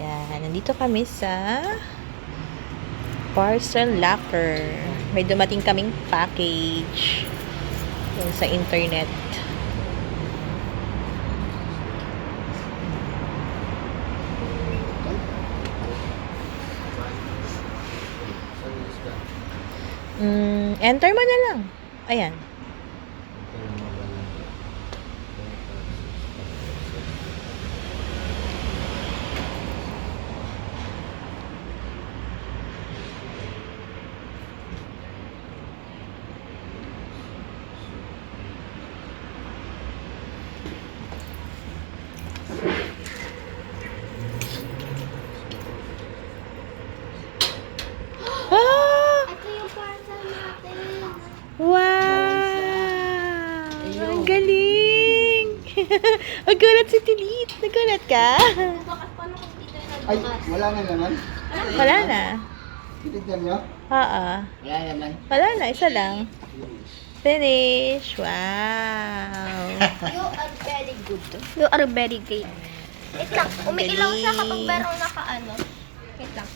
Yan, nandito kami sa parcel locker. May dumating kaming package yun sa internet. Enter mo na lang. Ayan. Ito yung parcel natin. Wow! Ang galing! Nagulat si Tilit. Nagulat ka? Bakit paano kung dito yung Ay, nagbukas? wala na naman. Wala na. Titignan nyo? Oo. Wala naman. Wala na. Isa lang. Finish. Wow! You are very good. You are very great. Wait lang. Umiilaw siya kapag merong naka-ano. Wait lang.